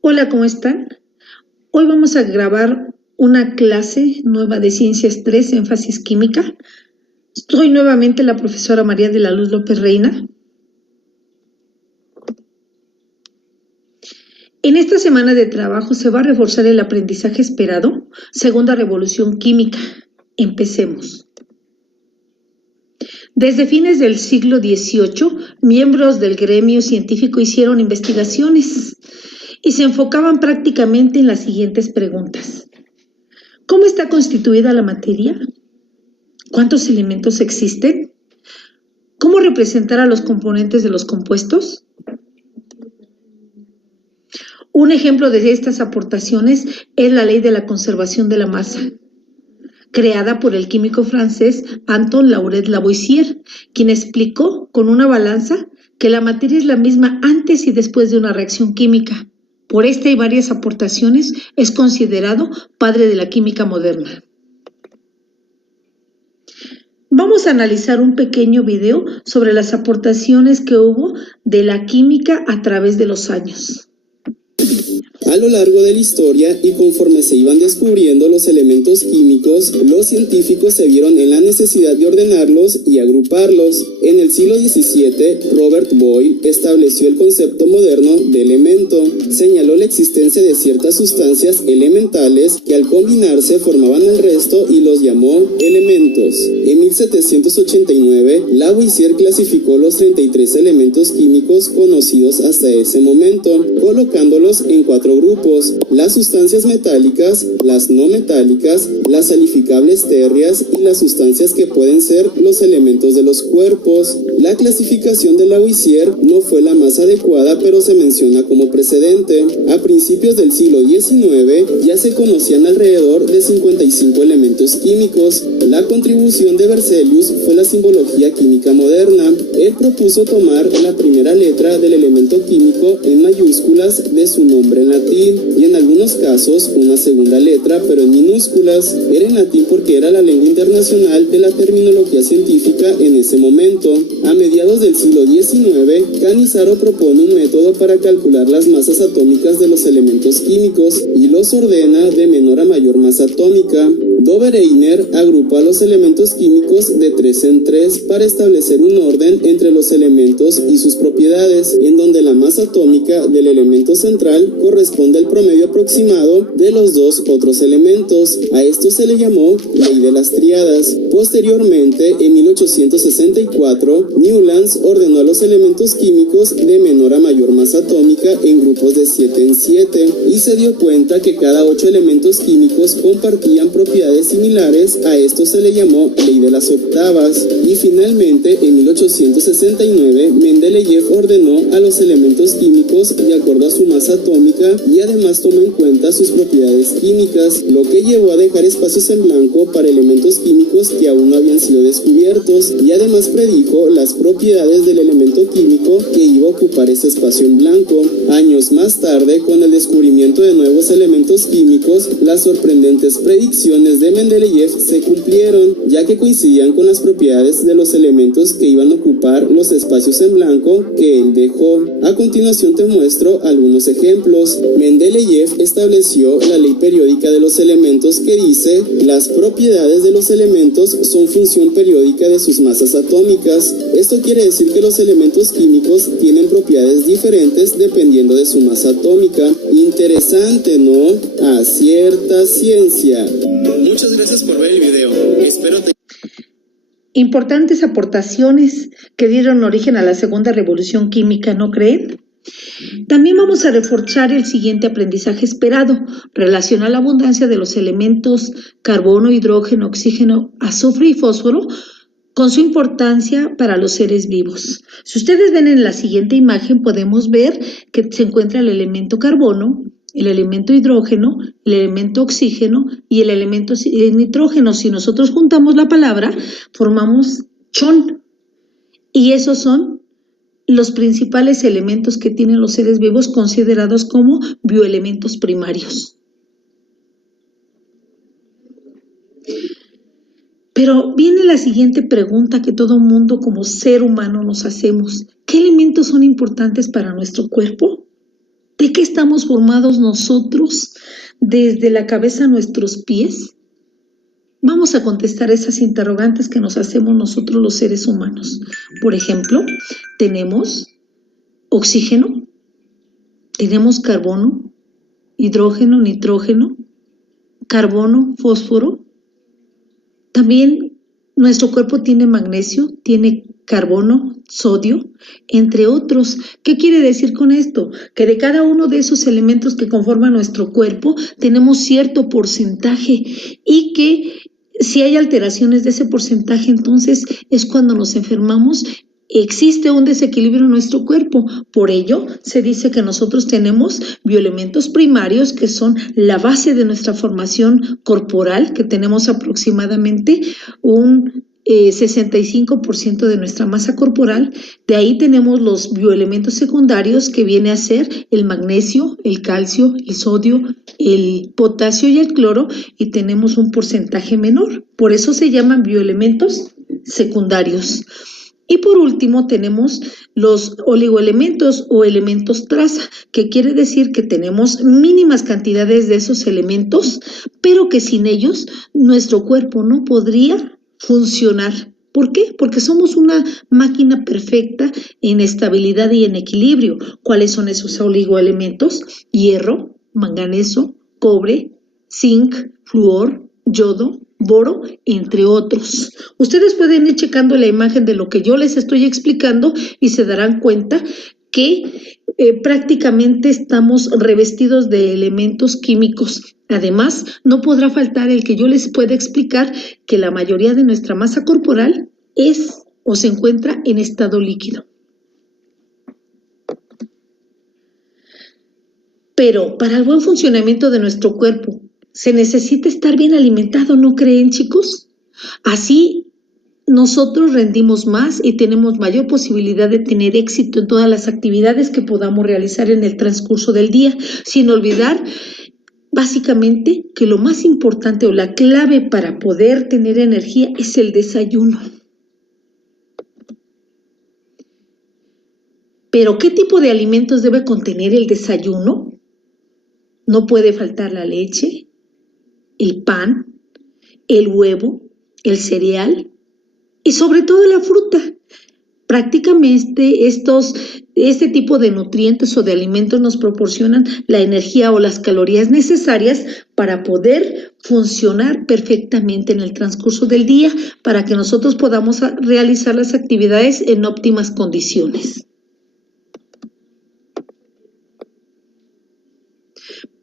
Hola, ¿cómo están? Hoy vamos a grabar una clase nueva de Ciencias 3, énfasis química. Soy nuevamente la profesora María de la Luz López Reina. En esta semana de trabajo se va a reforzar el aprendizaje esperado, segunda revolución química. Empecemos. Desde fines del siglo XVIII, miembros del gremio científico hicieron investigaciones y se enfocaban prácticamente en las siguientes preguntas. ¿Cómo está constituida la materia? ¿Cuántos elementos existen? ¿Cómo representar a los componentes de los compuestos? Un ejemplo de estas aportaciones es la ley de la conservación de la masa, creada por el químico francés Anton Laurent Lavoisier, quien explicó con una balanza que la materia es la misma antes y después de una reacción química. Por esta y varias aportaciones es considerado padre de la química moderna. Vamos a analizar un pequeño video sobre las aportaciones que hubo de la química a través de los años. A lo largo de la historia y conforme se iban descubriendo los elementos químicos, los científicos se vieron en la necesidad de ordenarlos y agruparlos. En el siglo XVII, Robert Boyle estableció el concepto moderno de elemento. Señaló la existencia de ciertas sustancias elementales que al combinarse formaban el resto y los llamó elementos. En 1789, Lavoisier clasificó los 33 elementos químicos conocidos hasta ese momento, colocándolos en 4 grupos: las sustancias metálicas, las no metálicas, las salificables térreas y las sustancias que pueden ser los elementos de los cuerpos. La clasificación de Lavoisier no fue la más adecuada, pero se menciona como precedente. A principios del siglo XIX ya se conocían alrededor de 55 elementos químicos. La contribución de Berzelius fue la simbología química moderna. Él propuso tomar la primera letra del elemento químico en mayúsculas de su nombre en latín y en algunos casos una segunda letra pero en minúsculas. Era en latín porque era la lengua internacional de la terminología científica en ese momento. A mediados del siglo XIX, Cannizzaro propone un método para calcular las masas atómicas de los elementos químicos y los ordena de menor a mayor masa atómica. Dobereiner agrupó a los elementos químicos de 3 en 3 para establecer un orden entre los elementos y sus propiedades, en donde la masa atómica del elemento central corresponde al promedio aproximado de los 2 otros elementos. A esto se le llamó ley de las tríadas. Posteriormente, en 1864, Newlands ordenó a los elementos químicos de menor a mayor masa atómica en grupos de 7 en 7 y se dio cuenta que cada 8 elementos químicos compartían propiedades similares. A esto se le llamó ley de las octavas. Y finalmente, en 1869, Mendeleev ordenó a los elementos químicos de acuerdo a su masa atómica y además tomó en cuenta sus propiedades químicas, lo que llevó a dejar espacios en blanco para elementos químicos que aún no habían sido descubiertos, y además predijo las propiedades del elemento químico que iba a ocupar ese espacio en blanco. Años más tarde, con el descubrimiento de nuevos elementos químicos, las sorprendentes predicciones de Mendeleev se cumplieron, ya que coincidían con las propiedades de los elementos que iban a ocupar los espacios en blanco que él dejó. A continuación te muestro algunos ejemplos. Mendeleev estableció la ley periódica de los elementos, que dice: las propiedades de los elementos son función periódica de sus masas atómicas. Esto quiere decir que los elementos químicos tienen propiedades diferentes dependiendo de su masa atómica. Interesante, ¿no? A cierta ciencia. Muchas gracias por ver el video. Espero te... Importantes aportaciones que dieron origen a la segunda revolución química, ¿no creen? También vamos a reforzar el siguiente aprendizaje esperado. Relaciona la abundancia de los elementos carbono, hidrógeno, oxígeno, azufre y fósforo con su importancia para los seres vivos. Si ustedes ven en la siguiente imagen, podemos ver que se encuentra el elemento carbono, el elemento hidrógeno, el elemento oxígeno y el elemento nitrógeno. Si nosotros juntamos la palabra, formamos chon. Y esos son los principales elementos que tienen los seres vivos, considerados como bioelementos primarios. Pero viene la siguiente pregunta que todo mundo como ser humano nos hacemos. ¿Qué elementos son importantes para nuestro cuerpo? ¿De qué estamos formados nosotros desde la cabeza a nuestros pies? Vamos a contestar esas interrogantes que nos hacemos nosotros los seres humanos. Por ejemplo, tenemos oxígeno, tenemos carbono, hidrógeno, nitrógeno, carbono, fósforo. También nuestro cuerpo tiene magnesio, tiene carbono, sodio, entre otros. ¿Qué quiere decir con esto? Que de cada uno de esos elementos que conforman nuestro cuerpo tenemos cierto porcentaje y que si hay alteraciones de ese porcentaje, entonces es cuando nos enfermamos. Existe un desequilibrio en nuestro cuerpo. Por ello, se dice que nosotros tenemos bioelementos primarios que son la base de nuestra formación corporal, que tenemos aproximadamente un 65% de nuestra masa corporal. De ahí tenemos los bioelementos secundarios, que viene a ser el magnesio, el calcio, el sodio, el potasio y el cloro, y tenemos un porcentaje menor. Por eso se llaman bioelementos secundarios. Y por último tenemos los oligoelementos o elementos traza, que quiere decir que tenemos mínimas cantidades de esos elementos, pero que sin ellos nuestro cuerpo no podría funcionar. ¿Por qué? Porque somos una máquina perfecta en estabilidad y en equilibrio. ¿Cuáles son esos oligoelementos? Hierro, manganeso, cobre, zinc, flúor, yodo, boro, entre otros. Ustedes pueden ir checando la imagen de lo que yo les estoy explicando y se darán cuenta que prácticamente estamos revestidos de elementos químicos. Además, no podrá faltar el que yo les pueda explicar que la mayoría de nuestra masa corporal es o se encuentra en estado líquido. Pero para el buen funcionamiento de nuestro cuerpo, se necesita estar bien alimentado, ¿no creen, chicos? Así nosotros rendimos más y tenemos mayor posibilidad de tener éxito en todas las actividades que podamos realizar en el transcurso del día, sin olvidar básicamente que lo más importante o la clave para poder tener energía es el desayuno. ¿Pero qué tipo de alimentos debe contener el desayuno? No puede faltar la leche, el pan, el huevo, el cereal y sobre todo la fruta. Prácticamente este tipo de nutrientes o de alimentos nos proporcionan la energía o las calorías necesarias para poder funcionar perfectamente en el transcurso del día, para que nosotros podamos realizar las actividades en óptimas condiciones.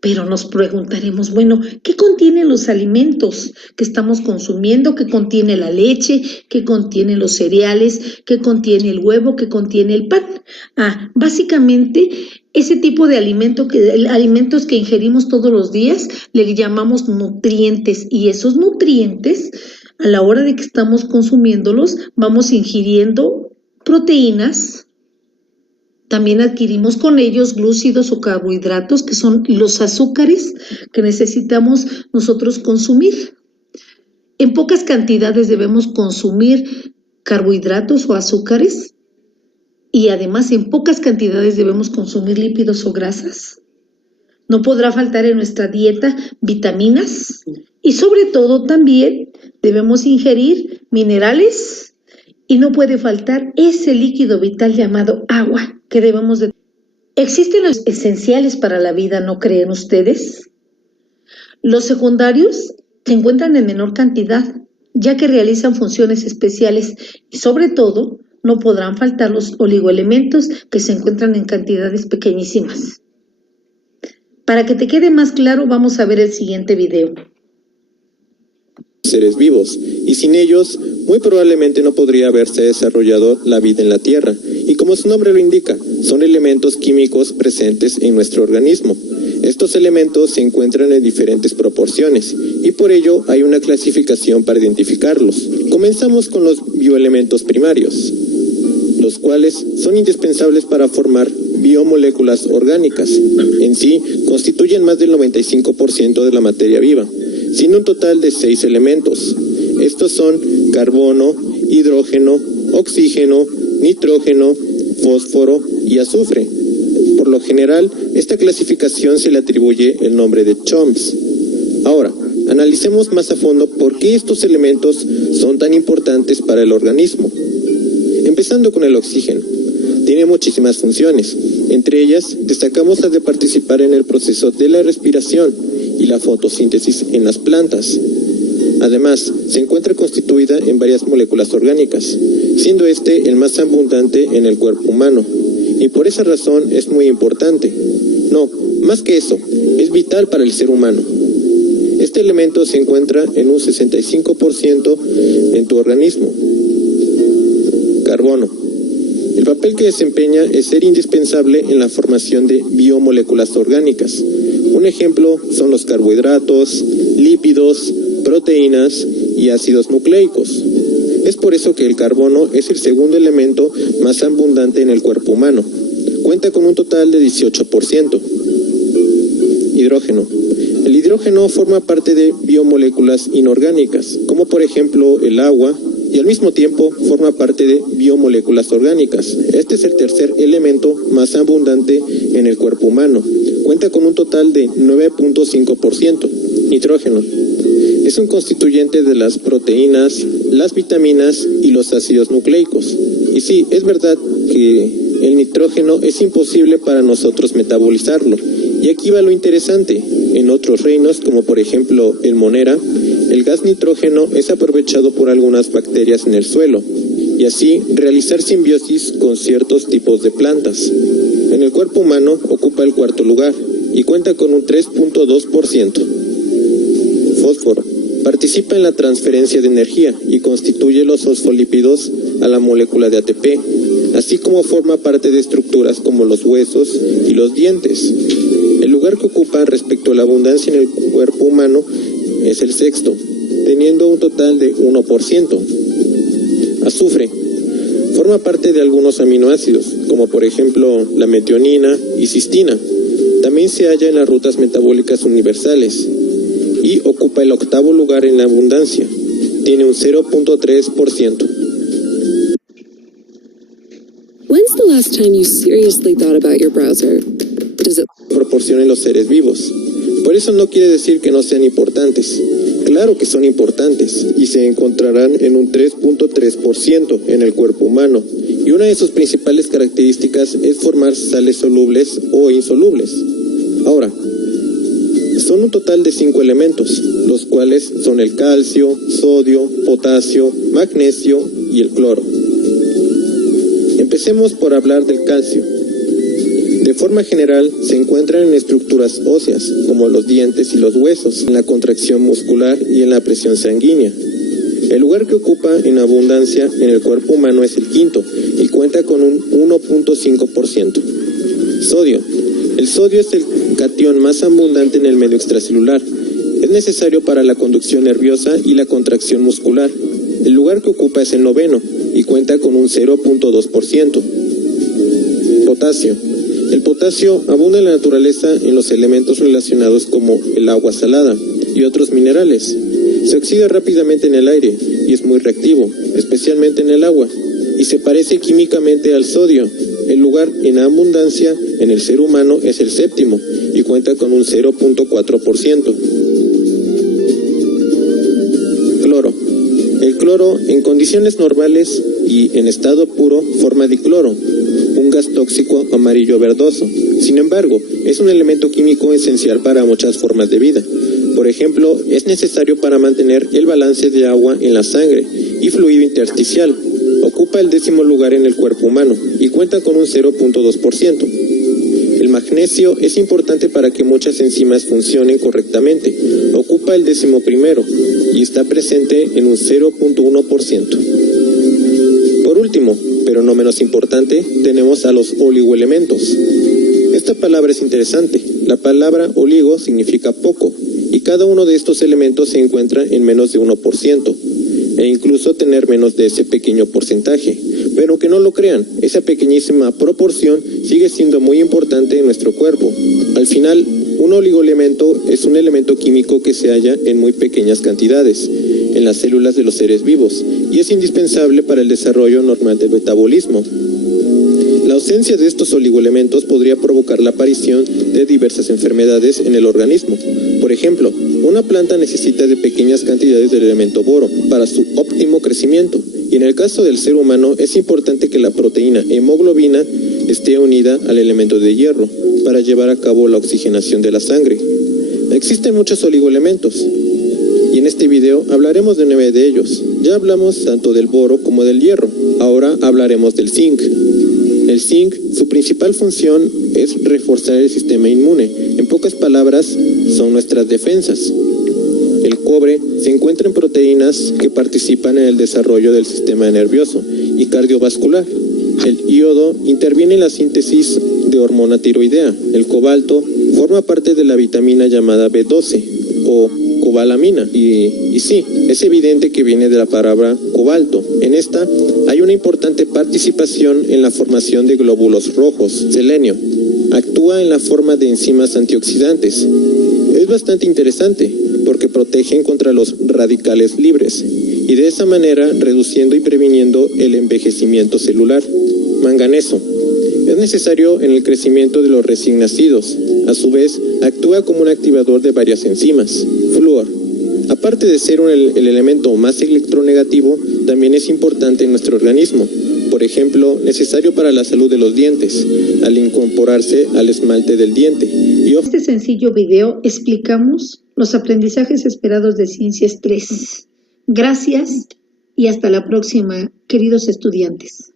Pero nos preguntaremos, bueno, ¿qué contienen los alimentos que estamos consumiendo? ¿Qué contiene la leche? ¿Qué contienen los cereales? ¿Qué contiene el huevo? ¿Qué contiene el pan? Básicamente, ese tipo de alimentos que ingerimos todos los días le llamamos nutrientes, y esos nutrientes, a la hora de que estamos consumiéndolos, vamos ingiriendo proteínas. También adquirimos con ellos glúcidos o carbohidratos, que son los azúcares que necesitamos nosotros consumir. En pocas cantidades debemos consumir carbohidratos o azúcares, y además en pocas cantidades debemos consumir lípidos o grasas. No podrá faltar en nuestra dieta vitaminas, y sobre todo también debemos ingerir minerales, y no puede faltar ese líquido vital llamado agua que debemos de... Existen los esenciales para la vida, ¿no creen ustedes? Los secundarios se encuentran en menor cantidad, ya que realizan funciones especiales, y sobre todo no podrán faltar los oligoelementos, que se encuentran en cantidades pequeñísimas. Para que te quede más claro, vamos a ver el siguiente video. Seres vivos, y sin ellos muy probablemente no podría haberse desarrollado la vida en la Tierra, y como su nombre lo indica, son elementos químicos presentes en nuestro organismo. Estos elementos se encuentran en diferentes proporciones, y por ello hay una clasificación para identificarlos. Comenzamos con los bioelementos primarios, los cuales son indispensables para formar biomoléculas orgánicas. En sí, constituyen más del 95% de la materia viva, siendo un total de 6 elementos. Estos son carbono, hidrógeno, oxígeno, nitrógeno, fósforo y azufre. Por lo general, esta clasificación se le atribuye el nombre de CHOMS. Ahora, analicemos más a fondo por qué estos elementos son tan importantes para el organismo. Empezando con el oxígeno. Tiene muchísimas funciones. Entre ellas, destacamos la de participar en el proceso de la respiración y la fotosíntesis en las plantas. Además, se encuentra constituida en varias moléculas orgánicas, siendo este el más abundante en el cuerpo humano, y por esa razón es muy importante. No, más que eso, es vital para el ser humano. Este elemento se encuentra en un 65% en tu organismo. Carbono. El papel que desempeña es ser indispensable en la formación de biomoléculas orgánicas. Un ejemplo son los carbohidratos, lípidos, proteínas y ácidos nucleicos. Es por eso que el carbono es el segundo elemento más abundante en el cuerpo humano. Cuenta con un total de 18%. Hidrógeno. El hidrógeno forma parte de biomoléculas inorgánicas, como por ejemplo el agua, y al mismo tiempo forma parte de biomoléculas orgánicas. Este es el tercer elemento más abundante en el cuerpo humano. Cuenta con un total de 9.5%. Nitrógeno. Es un constituyente de las proteínas, las vitaminas y los ácidos nucleicos. Y sí, es verdad que el nitrógeno es imposible para nosotros metabolizarlo. Y aquí va lo interesante. En otros reinos, como por ejemplo el Monera, el gas nitrógeno es aprovechado por algunas bacterias en el suelo y así realizar simbiosis con ciertos tipos de plantas. En el cuerpo humano ocupa el cuarto lugar y cuenta con un 3.2%. Fósforo. Participa en la transferencia de energía y constituye los fosfolípidos a la molécula de ATP, así como forma parte de estructuras como los huesos y los dientes. El lugar que ocupa respecto a la abundancia en el cuerpo humano es el sexto, teniendo un total de 1%. Azufre. Forma parte de algunos aminoácidos, como por ejemplo la metionina y cistina. También se halla en las rutas metabólicas universales y ocupa el octavo lugar en la abundancia. Tiene un 0.3%. When's the last time you seriously thought about your browser? Does it Proporcionen los seres vivos. Por eso no quiere decir que no sean importantes. Claro que son importantes y se encontrarán en un 3.3% en el cuerpo humano. Y una de sus principales características es formar sales solubles o insolubles. Ahora, son un total de 5 elementos, los cuales son el calcio, sodio, potasio, magnesio y el cloro. Empecemos por hablar del calcio. De forma general, se encuentran en estructuras óseas, como los dientes y los huesos, en la contracción muscular y en la presión sanguínea. El lugar que ocupa en abundancia en el cuerpo humano es el quinto, y cuenta con un 1.5%. Sodio. El sodio es el catión más abundante en el medio extracelular. Es necesario para la conducción nerviosa y la contracción muscular. El lugar que ocupa es el noveno, y cuenta con un 0.2%. Potasio. El potasio abunda en la naturaleza en los elementos relacionados como el agua salada y otros minerales. Se oxida rápidamente en el aire y es muy reactivo, especialmente en el agua, y se parece químicamente al sodio. El lugar en abundancia en el ser humano es el séptimo y cuenta con un 0.4%. Cloro. El cloro en condiciones normales y en estado puro forma dicloro, un gas tóxico amarillo verdoso. Sin embargo, es un elemento químico esencial para muchas formas de vida. Por ejemplo, es necesario para mantener el balance de agua en la sangre y fluido intersticial. Ocupa el 10º lugar en el cuerpo humano y cuenta con un 0.2%. El magnesio es importante para que muchas enzimas funcionen correctamente. Ocupa el 11º y está presente en un 0.1%. Por último, pero no menos importante, tenemos a los oligoelementos. Esta palabra es interesante. La palabra oligo significa poco, y cada uno de estos elementos se encuentra en menos de 1%, e incluso tener menos de ese pequeño porcentaje. Pero que no lo crean, esa pequeñísima proporción sigue siendo muy importante en nuestro cuerpo. Al final, un oligoelemento es un elemento químico que se halla en muy pequeñas cantidades en las células de los seres vivos y es indispensable para el desarrollo normal del metabolismo. La La ausencia de estos oligoelementos podría provocar la aparición de diversas enfermedades en el organismo. Por ejemplo, una planta necesita de pequeñas cantidades del elemento boro para su óptimo crecimiento, y en el caso del ser humano es importante que la proteína hemoglobina esté unida al elemento de hierro para llevar a cabo la oxigenación de la sangre. Existen muchos oligoelementos, y en este video hablaremos de 9 de ellos. Ya hablamos tanto del boro como del hierro. Ahora hablaremos del zinc. El zinc, su principal función es reforzar el sistema inmune. En pocas palabras, son nuestras defensas. El cobre se encuentra en proteínas que participan en el desarrollo del sistema nervioso y cardiovascular. El iodo interviene en la síntesis de hormona tiroidea. El cobalto forma parte de la vitamina llamada B12 o cobalamina. Y sí, es evidente que viene de la palabra cobalto. En esta hay una importante participación en la formación de glóbulos rojos. Selenio actúa en la forma de enzimas antioxidantes. Es bastante interesante porque protegen contra los radicales libres y de esa manera reduciendo y previniendo el envejecimiento celular. Manganeso es necesario en el crecimiento de los recién nacidos. A su vez, actúa como un activador de varias enzimas. Flúor, aparte de ser el elemento más electronegativo, también es importante en nuestro organismo. Por ejemplo, necesario para la salud de los dientes, al incorporarse al esmalte del diente. En este sencillo video explicamos los aprendizajes esperados de Ciencias 3. Gracias y hasta la próxima, queridos estudiantes.